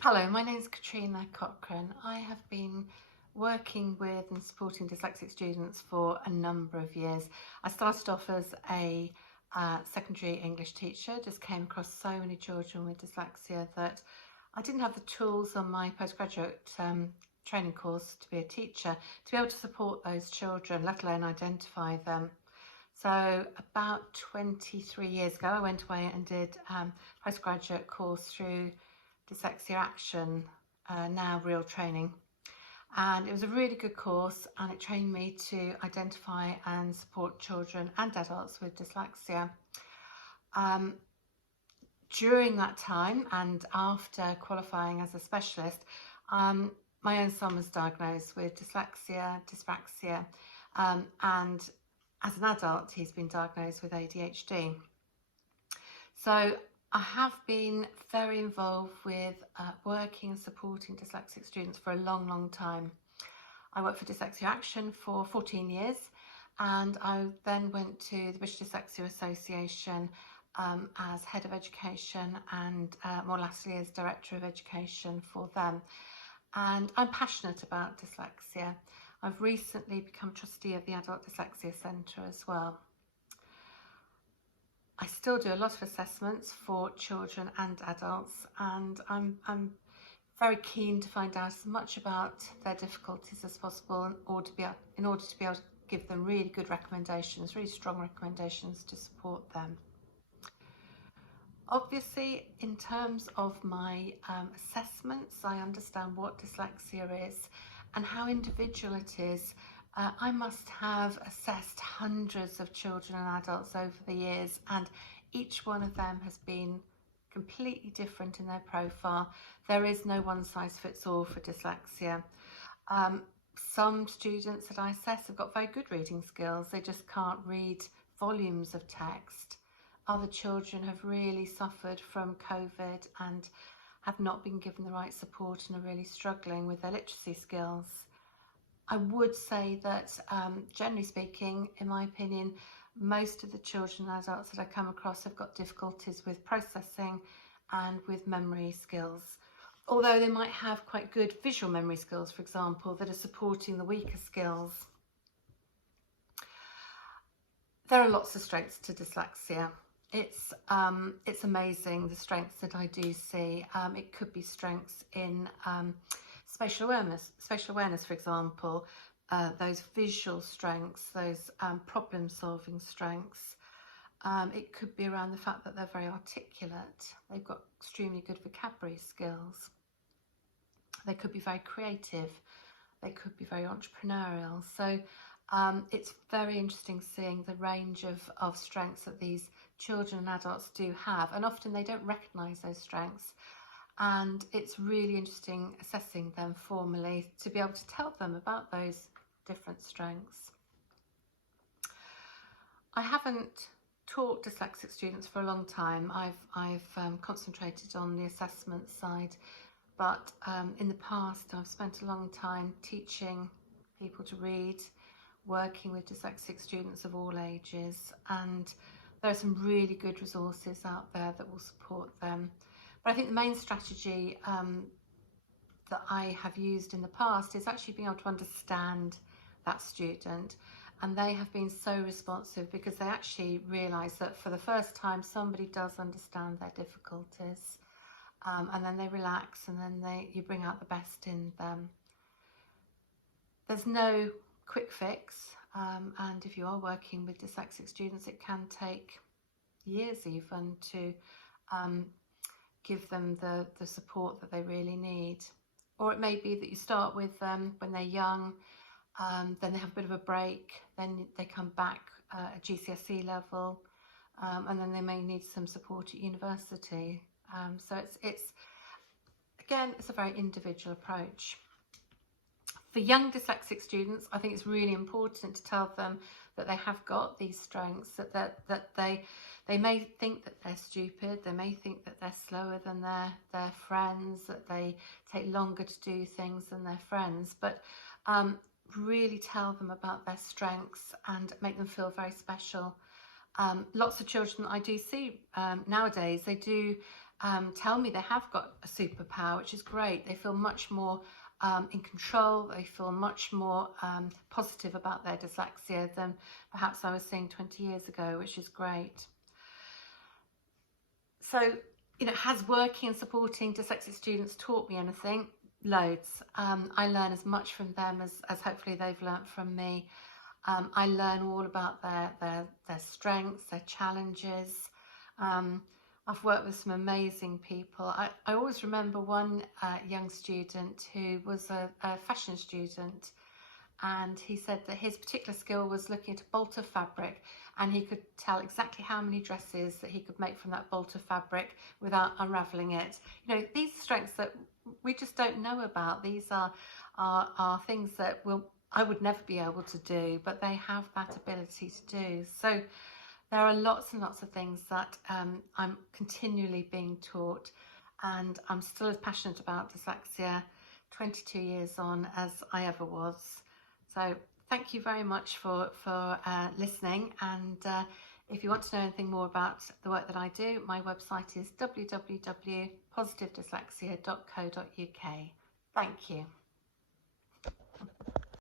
Hello, my name is Katrina Cochrane. I have been working with and supporting dyslexic students for a number of years. I started off as a secondary English teacher, just came across so many children with dyslexia that I didn't have the tools on my postgraduate training course to be a teacher to be able to support those children, let alone identify them. So about 23 years ago, I went away and did a postgraduate course through Dyslexia Action, now Real Training. And it was a really good course, and it trained me to identify and support children and adults with dyslexia. Um, During that time and after qualifying as a specialist, my own son was diagnosed with dyslexia, dyspraxia, and as an adult, he's been diagnosed with ADHD. So I have been very involved with working and supporting dyslexic students for a long time. I worked for Dyslexia Action for 14 years, and I then went to the British Dyslexia Association as head of education and more lastly as director of education for them. And I'm passionate about dyslexia. I've recently become trustee of the Adult Dyslexia Centre as well. I still do a lot of assessments for children and adults, and I'm very keen to find out as much about their difficulties as possible in order to be able to give them really good recommendations, really strong recommendations to support them. Obviously, in terms of my assessments, I understand what dyslexia is and how individual it is. I must have assessed hundreds of children and adults over the years, and each one of them has been completely different in their profile. There is no one size fits all for dyslexia. Some students that I assess have got very good reading skills. They just can't read volumes of text. Other children have really suffered from COVID and have not been given the right support and are really struggling with their literacy skills. I would say that, generally speaking, in my opinion, most of the children and adults that I come across have got difficulties with processing and with memory skills. Although they might have quite good visual memory skills, for example, that are supporting the weaker skills. There are lots of strengths to dyslexia. It's amazing the strengths that I do see. It could be strengths in spatial awareness, for example, those visual strengths, those problem-solving strengths. It could be around the fact that they're very articulate. They've got extremely good vocabulary skills. They could be very creative. They could be very entrepreneurial. So it's very interesting seeing the range of strengths that these children and adults do have, and often they don't recognise those strengths, and it's really interesting assessing them formally to be able to tell them about those different strengths. I haven't taught dyslexic students for a long time. I've concentrated on the assessment side, but in the past I've spent a long time teaching people to read, working with dyslexic students of all ages, and there are some really good resources out there that will support them. But I think the main strategy that I have used in the past is actually being able to understand that student, and they have been so responsive because they actually realise that for the first time somebody does understand their difficulties, and then they relax, and then you bring out the best in them. There's no quick fix, and if you are working with dyslexic students, it can take years even to give them the support that they really need. Or it may be that you start with them when they're young, then they have a bit of a break, then they come back at GCSE level, and then they may need some support at university. So it's again, it's a very individual approach. For young dyslexic students, I think it's really important to tell them that they have got these strengths, that they may think that they're stupid, they may think that they're slower than their friends, that they take longer to do things than their friends, but really tell them about their strengths and make them feel very special. Lots of children I do see nowadays, they do tell me they have got a superpower, which is great. They feel much more in control. They feel much more positive about their dyslexia than perhaps I was seeing 20 years ago, which is great. So, has working and supporting dyslexic students taught me anything? Loads. I learn as much from them as hopefully they've learnt from me. I learn all about their strengths, their challenges. I've worked with some amazing people. I always remember one young student who was a fashion student, and he said that his particular skill was looking at a bolt of fabric, and he could tell exactly how many dresses that he could make from that bolt of fabric without unraveling it. These strengths that we just don't know about. These are things that I would never be able to do, but they have that ability to do. So there are lots and lots of things that I'm continually being taught, and I'm still as passionate about dyslexia 22 years on as I ever was. So thank you very much for listening, and if you want to know anything more about the work that I do, my website is www.positivedyslexia.co.uk. Thank you.